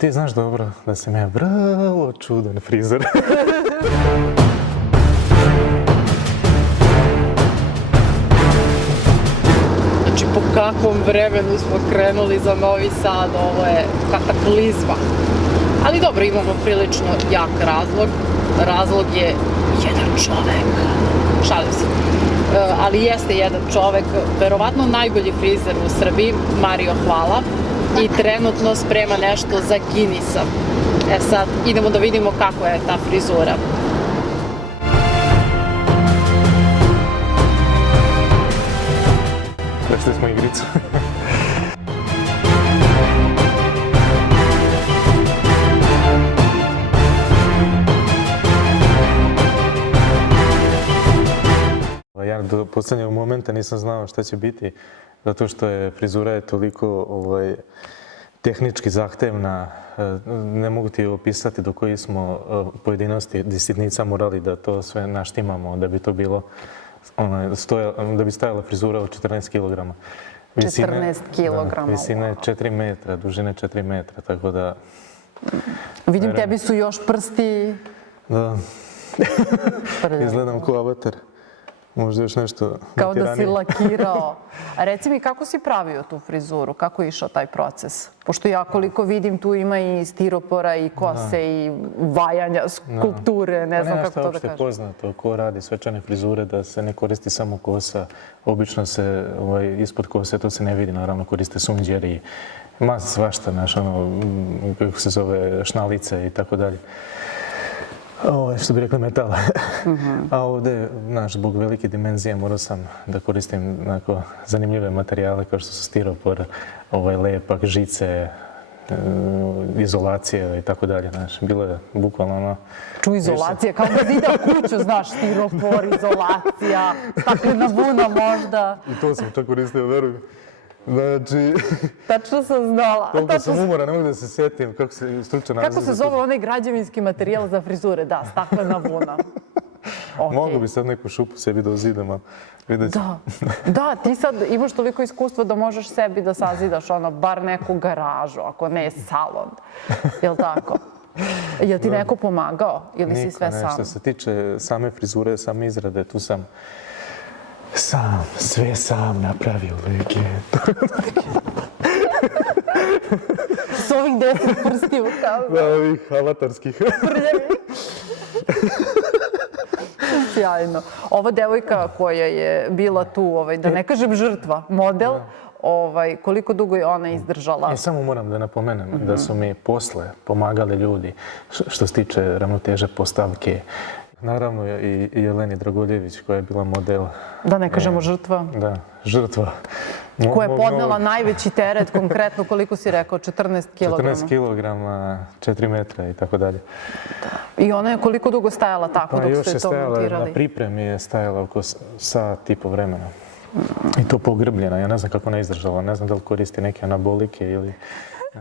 Ti znaš dobro da sam ja vrlo čudan frizer. Znači, po kakvom vremenu smo krenuli za Novi Sad, ovo je kataklizma. Ali dobro, imamo prilično jak razlog. Razlog je jedan čovek. Šalim se. Ali jeste jedan čovek, verovatno najbolji frizer u Srbiji, Mario Hvala. I trenutno sprema nešto za Guinnessa. E sad, idemo da vidimo kako je ta frizura. Prešli smo igricu. Ja do posljednjeg momenta nisam znao šta će biti, zato što je frizura je toliko tehnički zahtevna, ne mogu ti opisati do koji smo pojedinosti sitnica morali da to sve naštimamo, da bi to bilo, da bi stajala frizura od 14 kg. 14 kg. Visine 4 metra, dužine 4 metra, tako da... Vidim, tebi su još prsti... Da, izgledam ko avatar. Možda još nešto... Kao da si lakirao. A reci mi, kako si pravio tu frizuru? Kako je išao taj proces? Pošto ja koliko vidim, tu ima i stiropora, i kose, i vajanja, skulpture, ne znam kako to da kažem. Nešto je poznato, ko radi svečane frizure, da se ne koristi samo kosa. Obično se ispod kose, to se ne vidi, naravno koriste sunđeri, masa svašta, kako se zove, šnalice i tako dalje. Što bi rekli metala. A ovdje, zbog velike dimenzije, morao sam da koristim zanimljive materijale kao što su stiropor, lepak, žice, izolacije i tako dalje. Bilo je bukvalno izolacija, kao da zida kuću, znaš, stiropor, izolacija, staklena vuna možda. I to sam čak koristio, veruj. Znači... Tačno sam znala. Koliko sam umoran, ne mogu da se sjetim kako se stručno naziva. Kako se zove onaj građevinski materijal za frizure? Da, staklena vuna. Mogu bi sad neku šupu sebi da ozidam, ali vidjet ću. Da, ti sad imaš toliko iskustva da možeš sebi da sazidaš bar neku garažu, ako ne salon. Jel' tako? Jel' ti neko pomagao ili si sve sam? Niko, što se tiče same frizure, same izrade, tu sam sve sam napravio legendu. S ovih 10 prstiju, kao da. Ovih avatarskih. Prljavih. Sjajno. Ova devojka koja je bila tu, da ne kažem žrtva, model, koliko dugo je ona izdržala? Samo moram da napomenem da su mi posle pomagali ljudi što se tiče ravnoteže postavke. Naravno i Jeleni Dragoljević koja je bila model. Da ne kažemo žrtva. Da, žrtva. Koja je podnela najveći teret, konkretno koliko si rekao, 14 kg? 14 kg, 4 metra i tako dalje. I ona je koliko dugo stajala tako dok ste to montirali? Još je stajala, na pripremi je stajala oko sat i po vremena. I to pogrbljena, ja ne znam kako ona izdržala, ne znam da li koristi neke anabolike ili...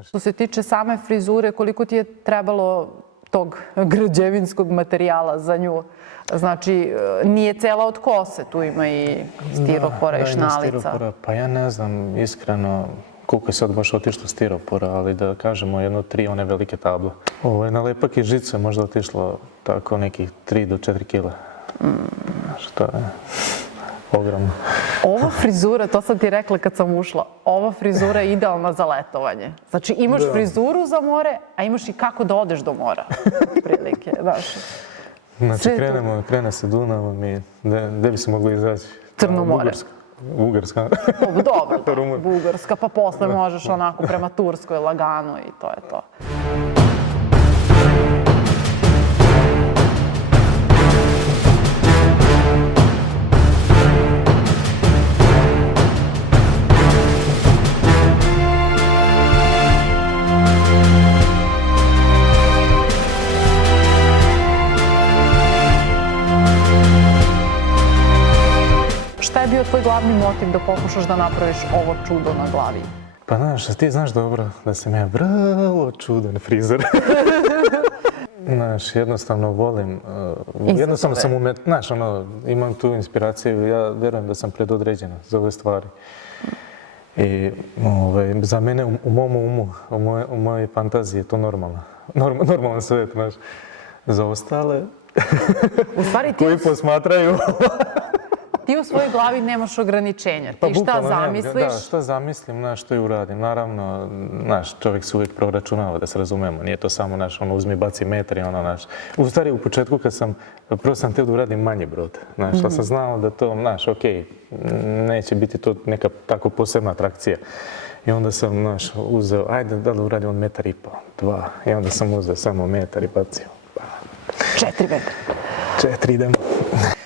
Što se tiče same frizure, koliko ti je trebalo tog građevinskog materijala za nju? Znači, nije cela od kose, tu ima i stiropora i šnalica. Pa ja ne znam iskreno koliko je sad baš otišlo stiropora, ali da kažemo 1-3 one velike table. Na lepak i žice možda otišlo tako nekih 3 do 4 kila. Što je ogromno. Ova frizura, to sam ti rekla kad sam ušla, ova frizura je idealna za letovanje. Znači, imaš frizuru za more, a imaš i kako da odeš do mora. Prilike, znaš. Znači, krene se Dunavom i gde bi se mogli izaći? Crno more. Bugarska. Dobro, Bugarska, pa posle možeš onako prema Turskoj lagano i to je to. Šta je bio tvoj glavni motiv da pokušaš da napraviš ovo čudo na glavi? Pa znaš, ti znaš dobro da sam ja vrlo čudan frizer. Znaš, jednostavno volim, jednostavno sam znaš, imam tu inspiraciju, ja verujem da sam predodređena za ove stvari. I za mene u mom umu, u mojoj fantaziji je to normalno. Normalan svijet, znaš. Za ostale U stvari koji posmatraju... ti u svojoj glavi nemaš ograničenja. Ti šta bukvalno nemam, zamisliš? Da, šta zamislim, znaš, što i uradim. Naravno, znaš, čovjek se uvijek proračunava, da se razumemo. Nije to samo, znaš, ono, uzmi, baci metar i ono, znaš. U stvari, u početku prvo sam htio da uradim manji brod, znaš, ali sam znao da to, znaš, okej, neće biti to neka tako posebna atrakcija. I onda sam, znaš, uzeo, ajde, da li uradim od 1,5 metra, 2. I onda sam uzeo samo metar i bacio. 4 metra. 4, idemo.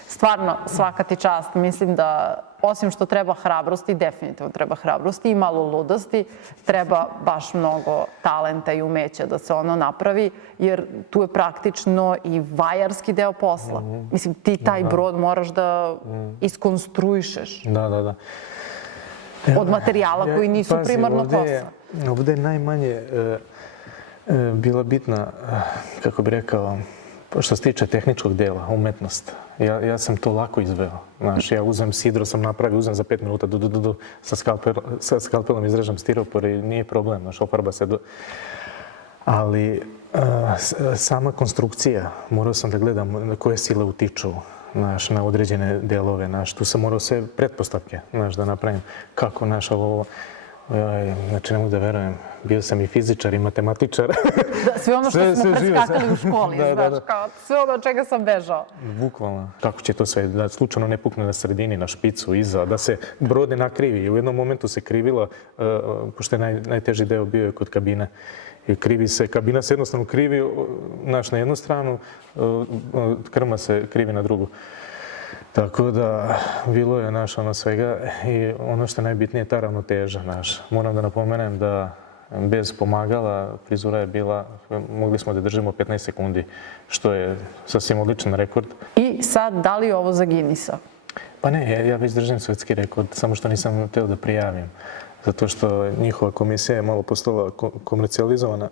Stvarno, svaka ti čast. Mislim da, osim što treba hrabrosti, definitivno treba hrabrosti i malo ludosti, treba baš mnogo talenta i umeća da se ono napravi, jer tu je praktično i vajarski deo posla. Mislim, ti taj brod moraš da iskonstruišeš Da. od materijala koji nisu Pazi, primarno kosa. Ovdje je najmanje bila bitna, kako bi rekao, što se tiče tehničkog dela, umetnost. Ja sam to lako izveo. Znaš, ja uzem sidro, sam napravio, uzem za 5 minuta, sa skalpelom izrežem stiropor i nije problem, znaš, ofarba se Ali sama konstrukcija, morao sam da gledam koje sile utiču, znaš, na određene delove, znaš, tu sam morao sve pretpostavke, znaš, da napravim. Kako, znaš, ovo, znači, ne mogu da verujem, bio sam i fizičar i matematičar. Sve ono što smo preskakali u školi, Da. znaš, kao sve ono od čega sam bežao. Bukvalno. Kako će to sve, da slučajno ne pukne na sredini, na špicu, iza, da se brod ne nakrivi. I u jednom momentu se krivila, pošto je najteži deo bio je kod kabine. I krivi se, kabina se jednostavno krivi, znaš, na jednu stranu, krma se krivi na drugu. Tako da, bilo je, znaš, ono svega i ono što je najbitnije je ta ravnoteža, znaš. Moram da napomenem da bez pomagala frizura je bila, mogli smo da držimo 15 sekundi, što je sasvim odličan rekord. I sad, da li je ovo za Guinnessa? Pa ne, ja već držim svetski rekord, samo što nisam hteo da prijavim. Zato što njihova komisija je malo postala komercijalizovana.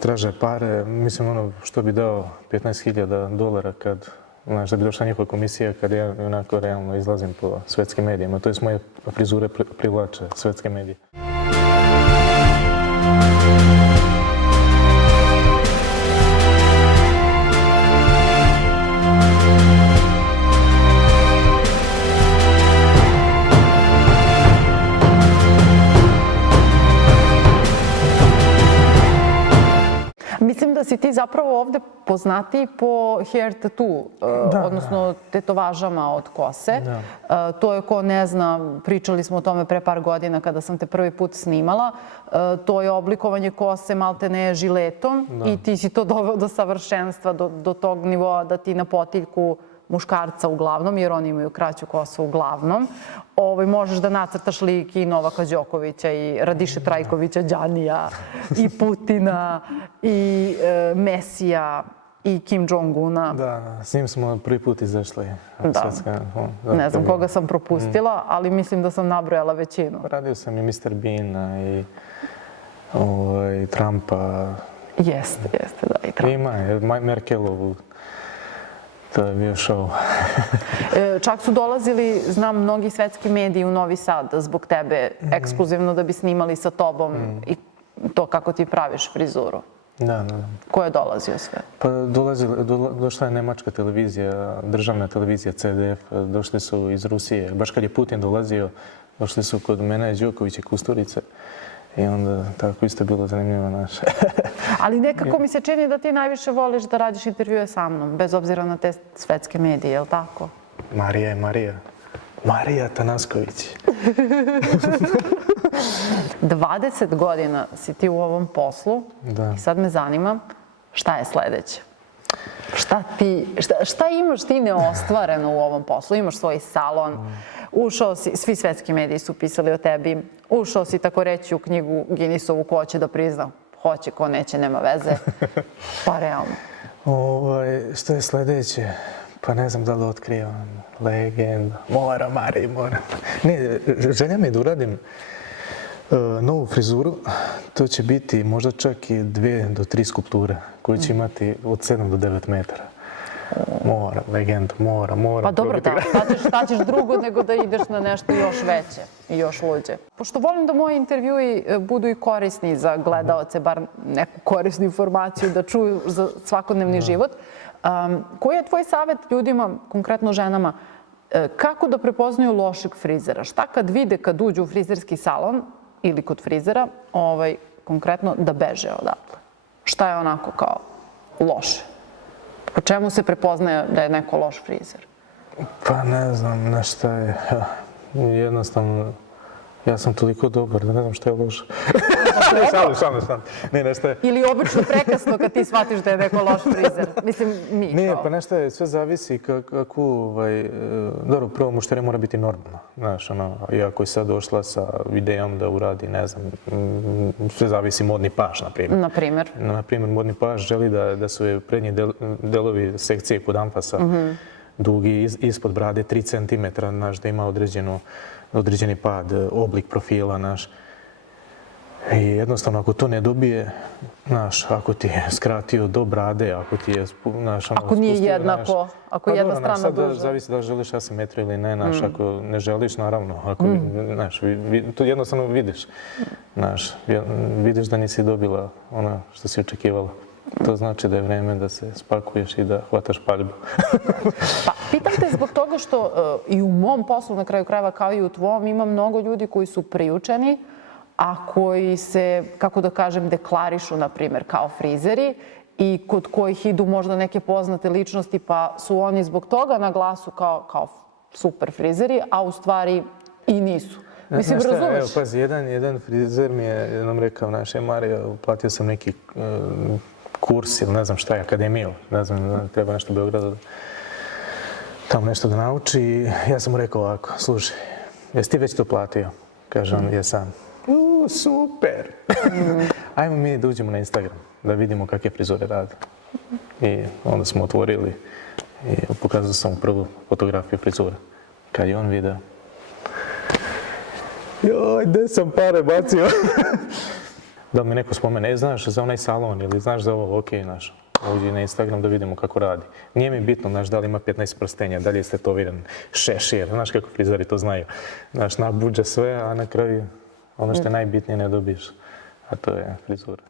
Traže pare, mislim, ono što bi dao $15,000 kad, znaš, da bi došla njihova komisija kad ja onako realno izlazim po svetskim medijima. To je moje frizure privlače svetske medije. Mislim da si ti zapravo ovde poznatiji po hair tattoo, odnosno tetovažama od kose. To je, ko ne zna, pričali smo o tome pre par godina kada sam te prvi put snimala. To je oblikovanje kose maltene žiletom i ti si to doveo do savršenstva, do tog nivoa da ti na potiljku muškarca uglavnom, jer oni imaju kraću kosu uglavnom, možeš da nacrtaš lik i Novaka Đokovića i Radiše Trajkovića, Đanija i Putina i Mesija i Kim Jong-una. Da, s njim smo prvi put izašli. Ne znam koga sam propustila, ali mislim da sam nabrojala većinu. Radio sam i Mr. Beana i Trumpa. Jeste, da, i Trumpa. Ima, Merkelovu. To je bio show. Čak su dolazili, znam, mnogi svetski mediji u Novi Sad zbog tebe, ekskluzivno da bi snimali sa tobom i to kako ti praviš frizuru. Da. Ko je dolazio sve? Pa došla je nemačka televizija, državna televizija CDF, došli su iz Rusije. Baš kad je Putin dolazio, došli su kod mene, Đoković i Kusturice. I onda tako isto bilo zanimljivo naše. Ali nekako mi se čini da ti najviše voliš da radiš intervjue sa mnom, bez obzira na te svetske medije, je li tako? Marija je Marija. Marija Tanasković. 20 godina si ti u ovom poslu i sad me zanima šta je sledeće? Šta imaš ti neostvareno u ovom poslu? Imaš svoj salon, ušao si, svi svetski mediji su pisali o tebi, ušao si tako reći u knjigu Guinnessovu, ko hoće da prizna, hoće, ko neće, nema veze, pa realno. Što je sledeće? Pa ne znam da li otkrivam. Legenda. Moram. Ne, želja mi je da uradim novu frizuru. To će biti možda čak i 2 do 3 skulpture koje će imati od 7 do 9 metara. legenda, mora. Pa dobro, da, šta ćeš drugo nego da ideš na nešto još veće i još luđe. Pošto volim da moji intervjui budu i korisni za gledaoce, bar neku korisnu informaciju da čuju za svakodnevni život, koji je tvoj savjet ljudima, konkretno ženama, kako da prepoznaju lošeg frizera? Šta kad vide kad uđu u frizerski salon ili kod frizera, konkretno da beže odatle? Šta je onako kao loše? Po čemu se prepoznaje da je neko loš frizer? Pa ne znam, nešto je, jednostavno, ja sam toliko dobar da ne znam šta je loše. Šalim. Ne, nešto je... Ili obično prekasno kad ti shvatiš da je neko loš frizer. Mislim, mi kao... Nije, pa nešto je, sve zavisi kako, dobro, prvo mušterija mora biti normalna, znaš, i ako je sad došla sa idejom da uradi, ne znam, sve zavisi modni paž, na primjer. Na primjer, modni paž želi da su je prednji delovi sekcije kod amfasa dugi ispod brade 3 cm, znaš, da ima određeni pad, oblik profila, znaš. I jednostavno, ako to ne dobije, znaš, ako ti je skratio do brade, ako ti je, znaš, ako nije jednako, ako je jedna strana duža. Zavisi da li želiš asimetriju ili ne, znaš, ako ne želiš, naravno, ako, znaš, to jednostavno vidiš, znaš, vidiš da nisi dobila ono što si očekivala. To znači da je vreme da se spakuješ i da hvataš paljbu. Pa, pitam te zbog toga što i u mom poslu, na kraju krajeva, kao i u tvom, ima mnogo ljudi koji su priučeni, a koji se, kako da kažem, deklarišu, na primjer, kao frizeri i kod kojih idu možda neke poznate ličnosti, pa su oni zbog toga na glasu kao super frizeri, a u stvari i nisu. Mislim, razumeš? Evo, pazi, jedan frizer mi je jednom rekao, naše Marija, uplatio sam neki kurs ili ne znam šta je, akademiju, ne znam, treba nešto u Beogradu, tamo nešto da nauči. I ja sam mu rekao ovako, slušaj, jesi ti već to platio? Kaže on, jesam. Super! Ajmo mi da uđemo na Instagram, da vidimo kakve frizure rade. I onda smo otvorili i pokazao sam mu prvu fotografiju frizura. Kad je on video, joj, gde sam pare bacio? Da mi neko spomene, znaš za onaj salon ili znaš za ovo, okej, znaš, uđi na Instagram da vidimo kako radi. Nije mi bitno, znaš, da li ima 15 prstenja, da li je stetoviran, šešir, znaš kako frizeri to znaju. Znaš, nabuđe sve, a na kraju ono što je najbitnije ne dobiješ, a to je frizura.